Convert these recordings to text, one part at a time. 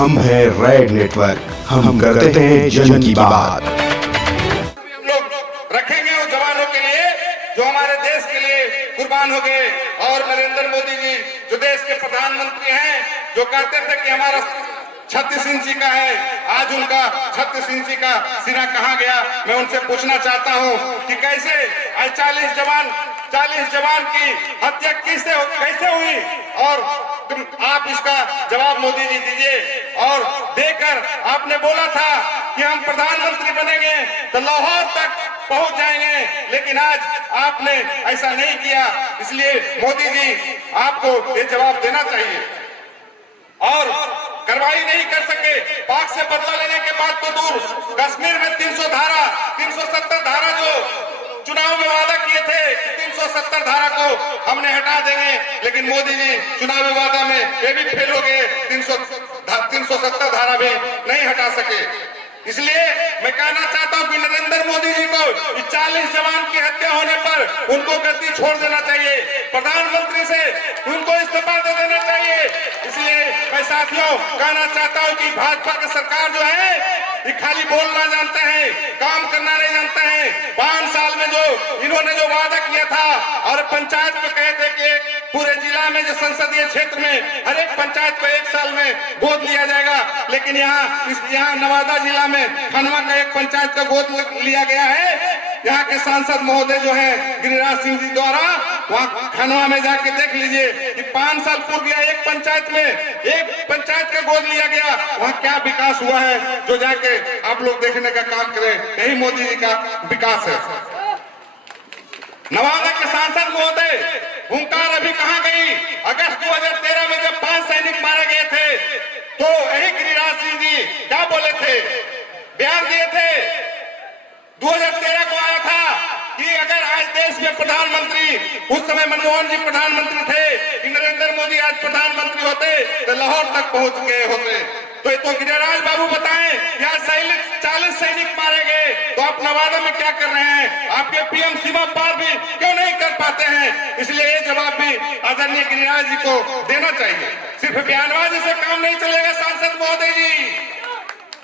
हम हैं red network, हम करते हैं जन की बात। हम लोग रखेंगे उन जवानों के लिए जो हमारे देश के लिए कुर्बान हो गए। और नरेंद्र मोदी जी जो देश के प्रधानमंत्री हैं, जो कहते थे कि हमारा 36 इंची का है, आज उनका 36 इंची का सिरा कहां गया। मैं उनसे पूछना चाहता हूं कि कैसे आज 40 जवान की हत्या कैसे हुई, और आप इसका जवाब मोदी जी दीजिए। और देकर आपने बोला था कि हम प्रधानमंत्री बनेंगे तो लाहौर तक पहुंच जाएंगे, लेकिन आज आपने ऐसा नहीं किया। इसलिए मोदी जी आपको ये जवाब देना चाहिए। और कार्रवाई नहीं कर सके, पाक से बदला लेने के बाद तो दूर, कश्मीर में 370 धारा जो चुनाव में वादा किए थे, 370 धारा को हमने हटा देंगे, लेकिन मोदी जी चुनावी वादा में ये भी फेल हो गए, 370 धारा भी नहीं हटा सके। इसलिए मैं कहना चाहता हूं कि नरेंद्र मोदी जी को 40 जवान की हत्या होने पर उनको गद्दी छोड़ देना चाहिए, प्रधानमंत्री से उनको इस्तीफा दे देना चाहिए। इसलिए मैं साथियों कहना चाहता हूं कि भाजपा की सरकार जो है ये खाली बोलना जानते हैं, काम करना नहीं जानते हैं। 5 साल में जो इन्होंने जो वादा किया था, और पंचायत में कहे थे कि पूरे जिला में जो संसदीय क्षेत्र में हर एक पंचायत को 1 साल में गोद लिया जाएगा, लेकिन यहाँ नवादा जिला में खनवा का एक पंचायत का गोद लिया गया है। यहाँ के सांसद महोदय जो हैं गिरिराज सिंह जी द्वारा, वहाँ खनवा में जाके देख लीजिए कि 5 साल पूर्व गया, एक पंचायत का गोद लिया गया, वहाँ क्या विकास हुआ है, जो जाके आप लोग देखने का काम करें। यही मोदी जी का विकास है। नवादा के सांसद महोदय हुंकार अभी कहां गई? अगस्त 2013 में जब 5 सैनिक मारे गए थे, तो यही गिरिराज सिंह जी क्या बोले थे, बयान दिए थे। 2013 को आया था कि अगर आज देश में प्रधानमंत्री, उस समय मनमोहन जी प्रधानमंत्री थे, कि नरेंद्र मोदी आज प्रधानमंत्री होते तो लाहौर तक पहुंच गए होते। तो ये तो गिरिराज बाबू बताएं, यहाँ 40 सैनिक मारे गए, तो आप नवादा में क्या कर रहे हैं? आपके पीएम सीमा पार भी क्यों नहीं कर पाते हैं? इसलिए ये जवाब भी आदरणीय गिरिराज जी को देना चाहिए। सिर्फ बयानबाजी से काम नहीं चलेगा। सांसद महोदय जी,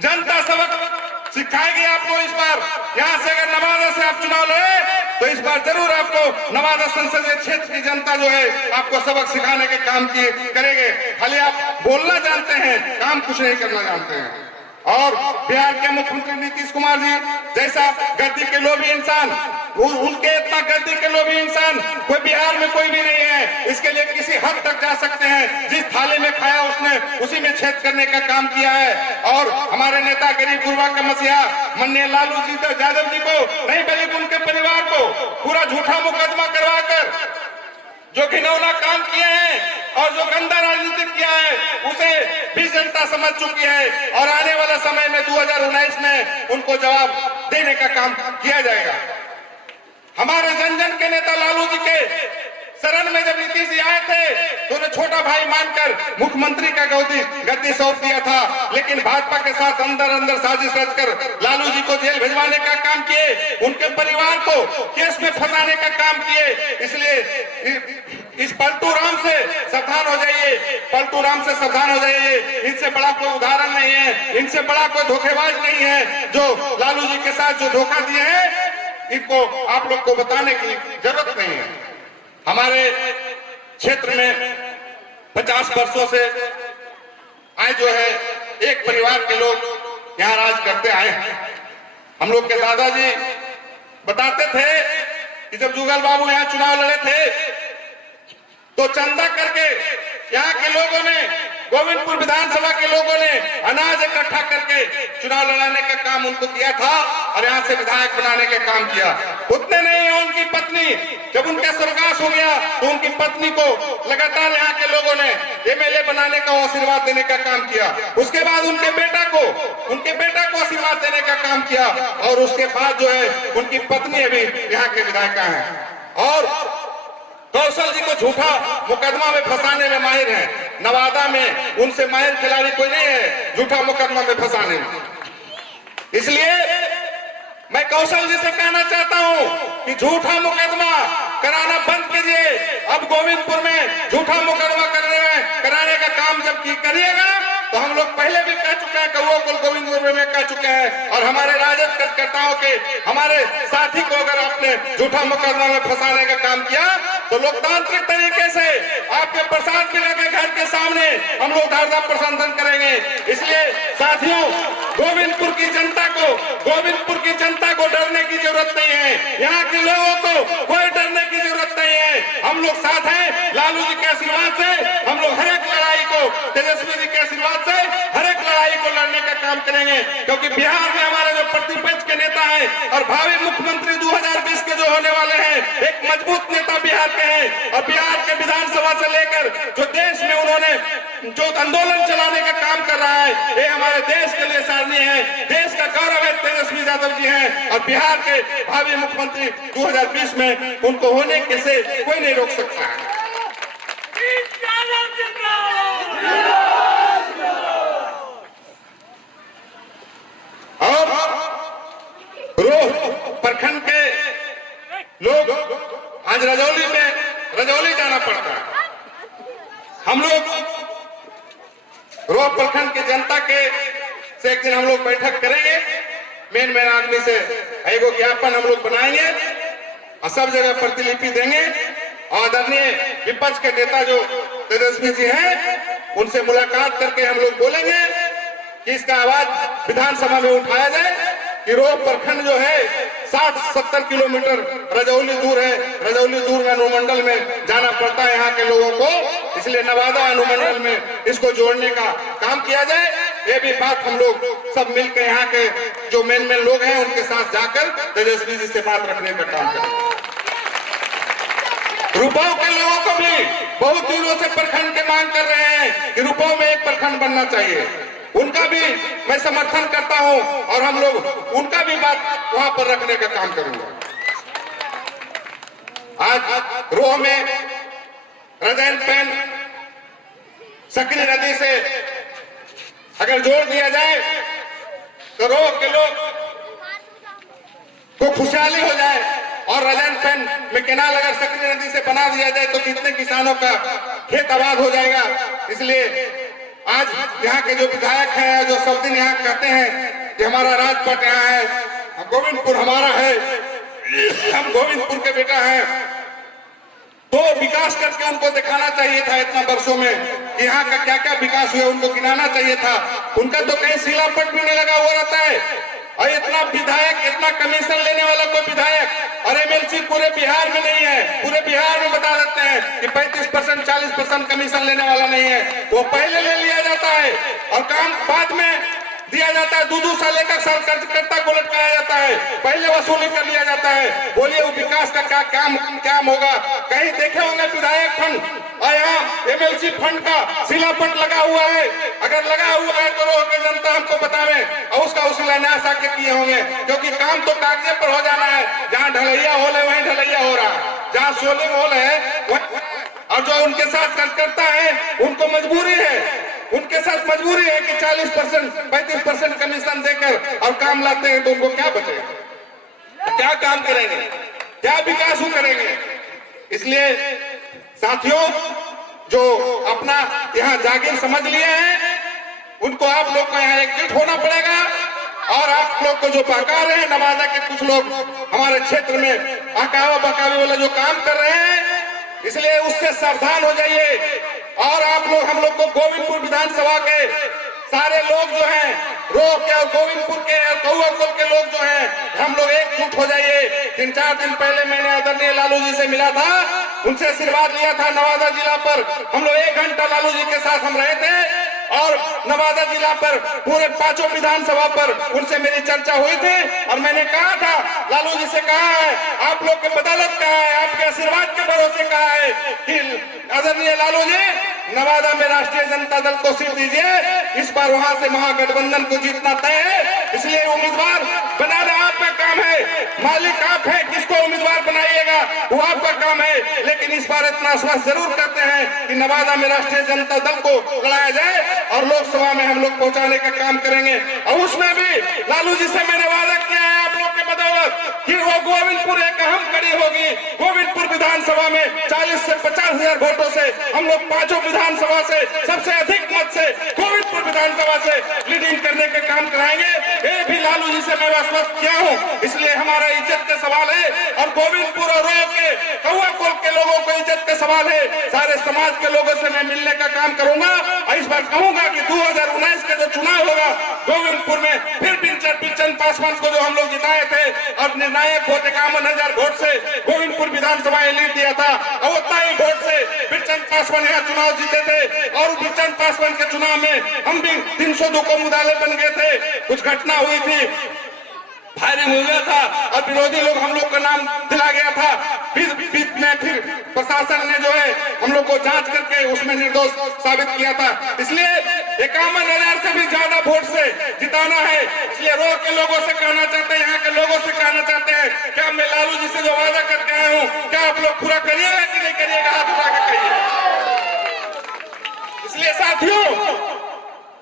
जनता सबक सिखाएगी आपको। इस बार यहाँ से अगर नवादा से आप चुनाव लड़े तो इस बार जरूर आपको नवादा संसदीय क्षेत्र की जनता जो है आपको सबक सिखाने के काम करेंगे। खाली आप बोलना जानते हैं, काम कुछ नहीं करना जानते हैं। और बिहार के मुख्यमंत्री नीतीश कुमार जी जैसा गद्दी के लोभी इंसान, उनके इतना गद्दी के लोभी इंसान कोई बिहार में कोई भी नहीं है। इसके लिए किसी हद तक जा सकते हैं, जिस थाली में खाया उसने उसी में छेद करने का काम किया है। और हमारे नेता गरीब गुरबा का मसीहा माननीय लालू जी यादव जी को नहीं, बल्कि उनके परिवार को पूरा झूठा मुकदमा करवाकर जो घिनौना काम किए हैं और जो गंदा राजनीति किया है, उसे भी जनता समझ चुकी है। और आने वाला समय में 2019 में उनको जवाब देने का काम किया जाएगा। हमारे जन जन के नेता लालू जी के शरण में जब नीतीश जी आए थे, तो उन्हें छोटा भाई मानकर मुख्यमंत्री का गद्दी सौंप दिया था, लेकिन भाजपा के साथ अंदर साजिश रचकर लालू जी को जेल भिजवाने का काम किए, उनके परिवार को केस में फंसाने का काम किए। इसलिए इस पलटू राम से सावधान हो जाइए, पलटू राम से सावधान हो जाइए। इनसे बड़ा कोई उदाहरण नहीं है, इनसे बड़ा कोई धोखेबाज नहीं है। जो लालू जी के साथ जो धोखा दिए हैं, इनको आप लोग को बताने की जरूरत नहीं है। हमारे क्षेत्र में 50 वर्षों से आज जो है एक परिवार के लोग यहाँ राज करते आए हैं। हम लोग के दादाजी बताते थे कि जब जुगल बाबू यहाँ चुनाव लड़े थे, तो चंदा करके यहाँ के लोगों ने, गोविंदपुर विधानसभा के लोगों ने अनाज इकट्ठा करके चुनाव लड़ाने का काम उनको किया था, और यहाँ से विधायक बनाने का काम किया। उतने नहीं, उनकी पत्नी, जब उनका स्वर्गवास हो गया तो उनकी पत्नी को लगातार यहाँ के लोगों ने एमएलए बनाने का आशीर्वाद देने का काम किया। उसके बाद उनके बेटा को आशीर्वाद देने का काम किया, और उसके बाद जो है उनकी पत्नी अभी यहाँ के विधायिका है। और कौशल जी को झूठा मुकदमा में फंसाने में माहिर है। नवादा में उनसे माहिर खिलाड़ी कोई नहीं है झूठा मुकदमा में फंसाने में। इसलिए मैं कौशल जी से कहना चाहता हूं कि झूठा मुकदमा कराना बंद कीजिए। अब गोविंदपुर में झूठा मुकदमा कराने का काम जब करिएगा तो हम लोग पहले भी कह चुके हैं, कौआ कुल गोविंदपुर में कह चुके हैं। और हमारे राजद कार्यकर्ताओं के, हमारे साथी को अगर आपने झूठा मुकदमा में फंसाने का काम किया तो लोकतांत्रिक तरीके से आपके प्रसाद मिला के घर के सामने हम लोग धरना प्रदर्शन करेंगे। इसलिए साथियों, गोविंदपुर की जनता को डरने की जरूरत नहीं है। यहाँ के लोगों को कोई डरने की जरूरत नहीं है। हम लोग साथ हैं। लालू जी के आशीर्वाद से हम लोग हर एक लड़ाई को, तेजस्वी जी के आशीर्वाद से हर एक लड़ाई को लड़ने का काम करेंगे। क्योंकि बिहार में हमारे जो प्रतिपक्ष के नेता हैं और भावी मुख्यमंत्री 2020 के जो होने वाले हैं, एक मजबूत नेता बिहार के हैं। और बिहार के विधानसभा से लेकर जो देश में उन्होंने जो आंदोलन चलाने का काम कर रहा है, ये हमारे देश के लिए सराहनीय है। देश का गौरव है, तेजस्वी यादव जी हैं। और बिहार के भावी मुख्यमंत्री 2020 में उनको होने के से कोई नहीं रोक सकता है। और रोह प्रखंड के लोग आज रजौली जाना पड़ता है। हम लोग रोह प्रखंड की जनता के से एक दिन हम लोग बैठक करेंगे। मेन आदमी से एगो ज्ञापन हम लोग बनाएंगे और सब जगह प्रतिलिपि देंगे। आदरणीय विपक्ष के नेता जो तेजस्वी जी हैं, उनसे मुलाकात करके हम लोग बोलेंगे कि इसका आवाज विधानसभा में उठाया जाए कि रोह प्रखंड जो है 60-70 किलोमीटर रजौली दूर है। रजौली दूर में अनुमंडल में जाना पड़ता है यहाँ के लोगों को, इसलिए नवादा अनुमंडल में इसको जोड़ने का काम किया जाए। ये भी बात हम लोग सब मिलकर यहाँ के जो मेन लोग हैं उनके साथ जाकर तेजस्वी जी से बात रखने का काम करें। रुपाव के लोगों को भी बहुत दिनों से प्रखंड के मांग कर रहे हैं कि रुपाव में एक प्रखंड बनना चाहिए। उनका भी मैं समर्थन करता हूं और हम लोग उनका भी बात वहां पर रखने का काम करूंगा। आज रोह में रजैन पैन सकरी नदी से अगर जोड़ दिया जाए तो रोह के लोग को खुशहाली हो जाए। और रजैन पैन में केनाल अगर सकरी नदी से बना दिया जाए तो कितने किसानों का खेत आबाद हो जाएगा। इसलिए आज यहाँ के जो विधायक हैं, जो सब दिन यहाँ कहते हैं कि हमारा राजपथ यहाँ है, गोविंदपुर हमारा है, हम गोविंदपुर के बेटा हैं, तो विकास करके उनको दिखाना चाहिए था इतना वर्षों में कि यहाँ का क्या क्या विकास हुआ, उनको गिनाना चाहिए था। उनका तो कहीं शिलापट भी नहीं लगा हुआ रहता है। और इतना विधायक, इतना कमीशन लेने वाला कोई विधायक और एमएलसी पूरे बिहार में नहीं है। पूरे बिहार में बता देते हैं कि 35%, 40% कमीशन लेने वाला नहीं है। वो पहले ले लिया जाता है और काम बाद में दिया जाता है। 2-2 साल, 1 साल कार्यकर्ता को लटकाया जाता है, पहले वसूली कर लिया जाता है। बोलिए वो विकास का क्या काम होगा? कहीं देखे होंगे विधायक फंड और यहाँ एमएलसी फंड का शिलापट लगा हुआ है? अगर लगा हुआ है तो रोह की जनता हमको बतावे और उसका शिलान्यास आके किए होंगे। क्योंकि काम तो कागजे पर हो जाना है। जहाँ ढलैया होल है वहीं ढलैया हो रहा है, जहाँ सोलिंग होल है वहीं। और जो उनके साथ कार्यकर्ता है उनको मजबूरी है, उनके साथ मजबूरी है कि 40%, 35% कमीशन देकर और काम लाते हैं तो उनको क्या बचेगा? क्या काम करेंगे? क्या विकास करेंगे? इसलिए साथियों, जो अपना यहाँ जागीर समझ लिए हैं उनको आप लोग को यहाँ एकजुट होना पड़ेगा। और आप लोग को जो बहका रहे हैं, नवादा के कुछ लोग हमारे क्षेत्र में अकावा बकावे वाला जो काम कर रहे हैं, इसलिए उससे सावधान हो जाइए। और आप लोग, हम लोग को गोविंदपुर विधानसभा के सारे लोग जो हैं, रोह के और गोविंदपुर के और कौआ कुल के लोग जो हैं, हम लोग एकजुट हो जाइए। 3-4 दिन पहले मैंने आदरणीय लालू जी से मिला था, उनसे आशीर्वाद लिया था। नवादा जिला पर हम लोग 1 घंटा लालू जी के साथ हम रहे थे और नवादा जिला पर पूरे 5 विधानसभा पर उनसे मेरी चर्चा हुई थी। और मैंने कहा था, लालू जी से कहा है, आप लोग के बदौलत कहा है, आपके आशीर्वाद के भरोसे कहा है कि आदरणीय लालू जी नवादा में राष्ट्रीय जनता दल को सीट दीजिए। इस बार वहां से महागठबंधन को जीतना तय है, इसलिए उम्मीदवार बनाना आपका काम है। मालिक आप है, किसको उम्मीदवार बनाइएगा वो आपका काम है। लेकिन इस बार इतना आश्वासन जरूर करते हैं कि नवादा में राष्ट्रीय जनता दल को लड़ाया जाए और लोकसभा में हम लोग पहुंचाने का काम करेंगे। और उसमें भी लालू जी से मैंने वादा किया है, आप लोग के बदौलत कि वो गोविंदपुर एक अहम कड़ी होगी। गोविंदपुर विधानसभा में 40 से 50,000 वोटों से हम लोग पांचों विधानसभा से सबसे अधिक मत से गोविंदपुर विधानसभा से लीडिंग करने के काम कराएंगे। ये भी लालू जी से मैं आश्वस्त किया हूँ, इसलिए हमारा इज्जत का सवाल है और गोविंदपुर और रोह के कौआ कुल के लोगों को इज्जत का सवाल है। सारे समाज के लोगों से मैं मिलने का काम करूंगा और इस बार कहूंगा कि 2019 का जो चुनाव होगा गोविंदपुर में फिर बिचन पासवान को जो हम लोग जिताए थे और निर्णायक वोट 51,000 वोट से गोविंदपुर विधानसभा में लीड दिया था और उतना ही वोट से बिचन पासवान यहाँ चुनाव जीते थे और बिचन पासवान के चुनाव में हम भी 302 को मुदाले बन गए थे। कुछ घटना हुई थी, फायरिंग हो गया था और विरोधी लोग हम लोग का नाम दिला गया था। फिर प्रशासन ने जो है हम लोग को जांच करके उसमें निर्दोष साबित किया था। इसलिए 51,000 से भी ज्यादा वोट से जिताना है। इसलिए रोह के लोगों से कहना चाहते हैं, यहाँ के लोगों से कहना चाहते हैं, क्या मैं लालू जी से जो वादा करके आया हूँ क्या आप लोग पूरा करिएगा कि नहीं करिएगा? हाथ उठा के कहिए। इसलिए साथियों,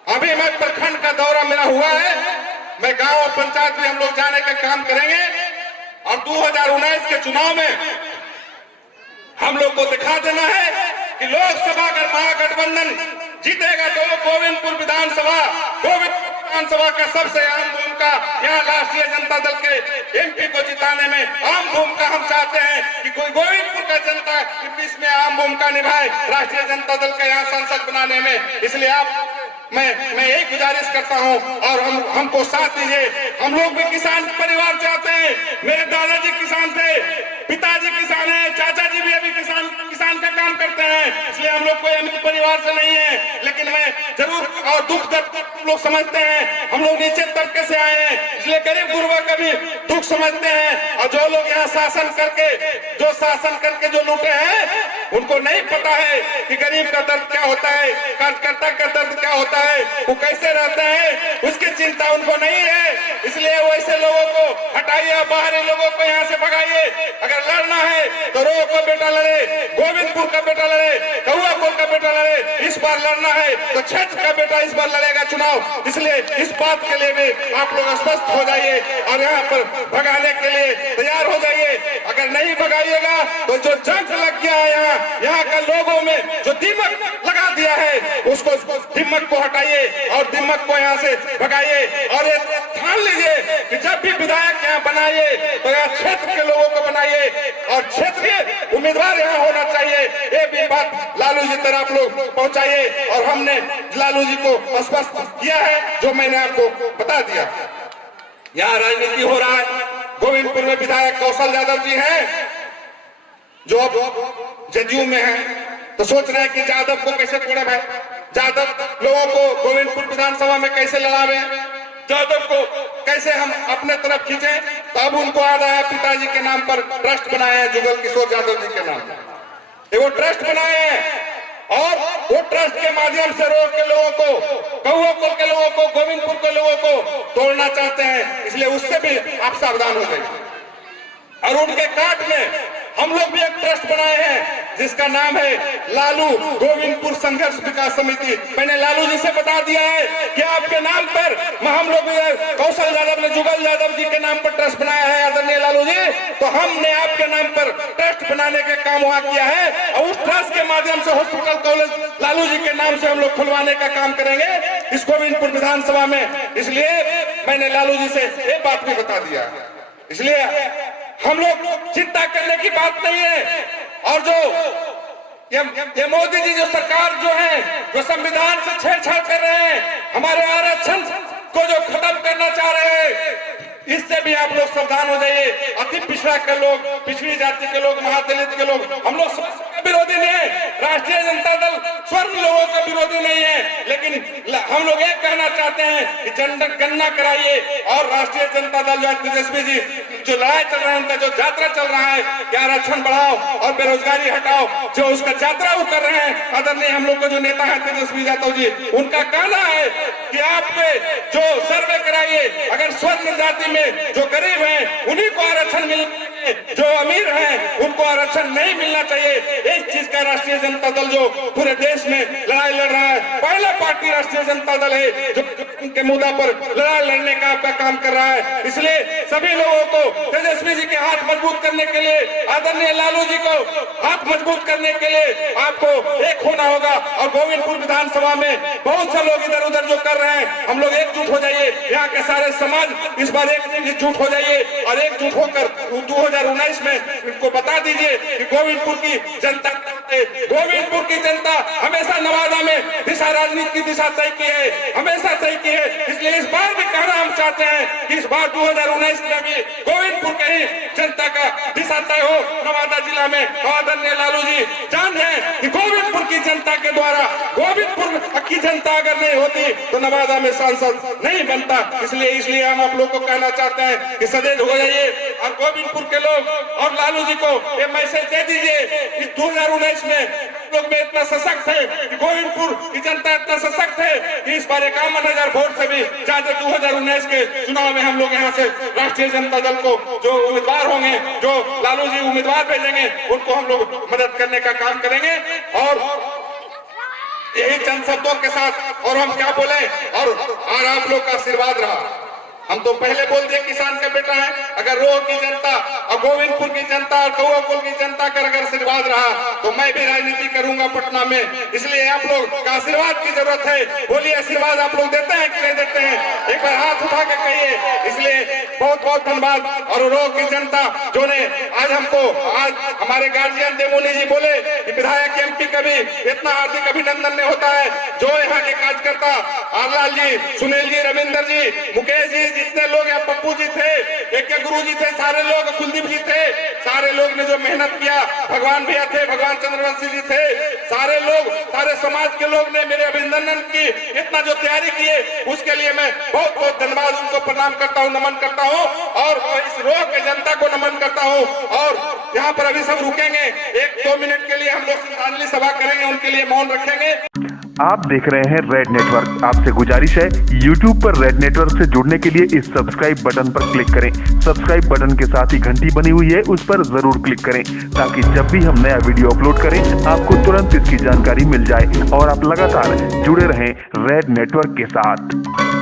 अभी मैं प्रखंड का दौरा मेरा हुआ है, मैं गांव और पंचायत में हम लोग जाने का काम करेंगे और 2019 के चुनाव में हम लोग को दिखा देना है कि लोकसभा का महागठबंधन जीतेगा तो गोविंदपुर विधानसभा का सबसे अहम भूमिका यहाँ राष्ट्रीय जनता दल के एमपी को जिताने में अहम भूमिका हम चाहते हैं कि कोई गोविंदपुर का जनता इसमें अहम भूमिका निभाए राष्ट्रीय जनता दल का यहाँ सांसद बनाने में। इसलिए आप मैं यही गुजारिश करता हूं और हमको साथ दीजिए। हम लोग भी किसान परिवार चाहते हैं, मेरे दादाजी किसान थे, पिताजी किसान है, चाचा जी भी अभी किसान का काम करते हैं। इसलिए हम लोग कोई अमीर परिवार से नहीं है, लेकिन मैं जरूर और दुख दर्द लोग समझते हैं। हम लोग नीचे तबके से आए हैं, इसलिए गरीब गुरबा का भी दुख समझते हैं। और जो लोग यहाँ शासन करके जो लूटे हैं उनको नहीं पता है कि गरीब का दर्द क्या होता है, कार्यकर्ता का दर्द क्या होता है, वो कैसे रहते हैं, उसकी चिंता उनको नहीं है। इसलिए वैसे लोगों को हटाइए, बाहरी लोगों को यहाँ से भगाइए। अगर लड़ना है तो रोह का बेटा लड़े, गोविंदपुर का बेटा लड़े, कौआ कुल का बेटा लड़े। इस बार लड़ना है तो क्षेत्र का बेटा इस बार लड़ेगा चुनाव। इसलिए इस बात के लिए भी आप लोग स्वस्थ हो जाइए और यहाँ पर भगाने के लिए तैयार हो जाइए। अगर नहीं भगाइएगा तो जो जंग लग गया है यहाँ का लोगों में जो दीमक लगा दिया है उसको दीमक को हटाइए और दीमक को यहाँ से भगाइए। और ये ठान लीजिए कि जब भी विधायक यहाँ बनाइए तो यहाँ क्षेत्र के लोगों को बनाइए और क्षेत्रीय उम्मीदवार यहाँ होना चाहिए। ये भी बात लालू जी तक आप लोग पहुंचाइए और हमने लालू जी को स्पष्ट किया है जो मैंने आपको बता दिया। यहाँ राजनीति हो रहा है, गोविंदपुर में विधायक कौशल यादव जी हैं जो अब जदयू में हैं, तो सोच रहे हैं कि यादव को कैसे तोड़े भाई, यादव लोगों को गोविंदपुर विधानसभा में कैसे लड़ावे, यादव को कैसे हम अपने तरफ खींचे। तो अब उनको आ रहा है पिताजी के नाम पर ट्रस्ट बनाए हैं, जुगल किशोर यादव जी के नाम पर वो ट्रस्ट बनाए हैं और वो ट्रस्ट के माध्यम से रोह के लोगों को, कौआ कुल के लोगों को, गोविंदपुर के लोगों को तोड़ना चाहते हैं। इसलिए उससे भी आप सावधान हो जाइए। और उनके काट में हम लोग भी एक ट्रस्ट बनाए हैं जिसका नाम है लालू गोविंदपुर संघर्ष विकास समिति। मैंने लालू जी से बता दिया है कि आपके नाम पर हम लोग कौशल यादव ने जुगल यादव जी के नाम पर ट्रस्ट बनाया है आदरणीय लालू जी, तो हमने आपके नाम पर ट्रस्ट बनाने के काम वहाँ किया है और उस ट्रस्ट के माध्यम से हॉस्पिटल कॉलेज लालू जी के नाम से हम लोग खुलवाने का काम करेंगे इस गोविंदपुर विधानसभा में। इसलिए मैंने लालू जी से ये बात भी बता दिया। इसलिए हम लोग चिंता करने की बात नहीं है। और जो ये मोदी जी जो सरकार जो है जो संविधान से छेड़छाड़ कर रहे हैं, हमारे आरक्षण को जो खत्म करना चाह रहे हैं, इससे भी आप लोग सावधान हो जाइए। अति पिछड़ा के लोग, पिछड़ी जाति के लोग, महादलित के लोग, हम लोग विरोधी नहीं है। राष्ट्रीय जनता दल स्वर्ण लोगों का विरोधी नहीं है, लेकिन हम लोग ये कहना चाहते हैं कि जनगणना कराइए और राष्ट्रीय जनता दल जो है तेजस्वी जी जो लड़ाई चल रहा है, उनका जो यात्रा चल रहा है कि आरक्षण बढ़ाओ और बेरोजगारी हटाओ, जो उसका यात्रा वो कर रहे हैं आदरणीय हम लोग को जो नेता है तेजस्वी यादव जी, उनका कहना है कि आप जो सर्वे कराइए, अगर स्वर्ण जाति में जो गरीब है उन्हीं को आरक्षण मिल जो अमीर हैं उनको आरक्षण नहीं मिलना चाहिए। इस चीज का राष्ट्रीय जनता दल जो पूरे देश में लड़ाई लड़ रहा है, पहला पार्टी राष्ट्रीय जनता दल है जो के मुद्दा पर लड़ाई लड़ने का आपका काम कर रहा है। इसलिए सभी लोगों को तेजस्वी जी के हाथ मजबूत करने के लिए, आदरणीय लालू जी को हाथ मजबूत करने के लिए आपको एक होना होगा। और गोविंदपुर विधानसभा में बहुत से लोग इधर उधर जो कर रहे हैं, हम लोग एकजुट हो जाइए। यहाँ के सारे समाज इस बार एकजुट हो जाइए और एकजुट होकर 2019 में इनको बता दीजिए कि गोविंदपुर की जनता हमेशा नवादा में दिशा राजनीति की दिशा तय की है, हमेशा तय की है। इसलिए इस बार भी कहना हम चाहते हैं कि इस बार 2019 में भी गोविंदपुर के ही जनता का दिशा तय हो नवादा जिला में। आदरणीय लालू जी जान है कि गोविंदपुर की जनता के द्वारा गोविंदपुर की जनता अगर नहीं होती तो नवादा में सांसद नहीं बनता। इसलिए हम आप लोग को कहना चाहते हैं कि सजग हो जाइए और गोविंदपुर के लोग और लालू जी को ये मैसेज दे दीजिए। इस 2019 में लोग में इतना सशक्त है कि गोविंदपुर की जनता इतना सशक्त है कि इस बार 51,000 वोट से भी ज्यादा 2019 के चुनाव में हम लोग यहाँ से राष्ट्रीय जनता दल को जो उम्मीदवार होंगे, जो लालू जी उम्मीदवार भेजेंगे, उनको हम लोग मदद करने का काम करेंगे। और यही चंद शब्दों के साथ और हम क्या बोले, और आप लोग का आशीर्वाद रहा। हम तो पहले बोल दिए किसान का बेटा है। अगर रोह की जनता और गोविंदपुर की जनता और कौआकुल की जनता का अगर आशीर्वाद रहा तो मैं भी राजनीति करूंगा पटना में। इसलिए आप लोग का आशीर्वाद की जरूरत है। बोलिए आशीर्वाद आप लोग देते हैं कि नहीं देते हैं? एक बार हाथ उठा के कहिए। इसलिए बहुत बहुत धन्यवाद। और रोह की जनता जो ने आज हमारे गार्जियन देवोनी जी बोले कि विधायक एमपी का भी इतना हार्दिक अभिनंदन नहीं होता है। जो यहाँ के कार्यकर्ता आरलाल जी, सुनील जी, रविंदर जी, मुकेश जी, जितने लोग यहाँ, पप्पू जी थे, एक गुरु जी थे, सारे लोग, कुलदीप जी थे, सारे लोग ने जो मेहनत किया, भगवान भैया थे, भगवान चंद्रवंशी जी थे, सारे लोग, सारे समाज के लोग ने मेरे अभिनंदन की इतना जो तैयारी की है उसके लिए मैं बहुत बहुत धन्यवाद उनको प्रणाम करता हूँ, नमन करता हूँ। और इस रोह के जनता को नमन करता हूँ। और यहाँ पर अभी सब रुकेंगे, 1-2 मिनट के लिए हम लोग श्रद्धांजलि सभा करेंगे, उनके लिए मौन रखेंगे। आप देख रहे हैं रेड नेटवर्क। आपसे गुजारिश है YouTube पर रेड नेटवर्क से जुड़ने के लिए इस सब्सक्राइब बटन पर क्लिक करें। सब्सक्राइब बटन के साथ ही घंटी बनी हुई है, उस पर जरूर क्लिक करें ताकि जब भी हम नया वीडियो अपलोड करें आपको तुरंत इसकी जानकारी मिल जाए और आप लगातार जुड़े रहें रेड नेटवर्क के साथ।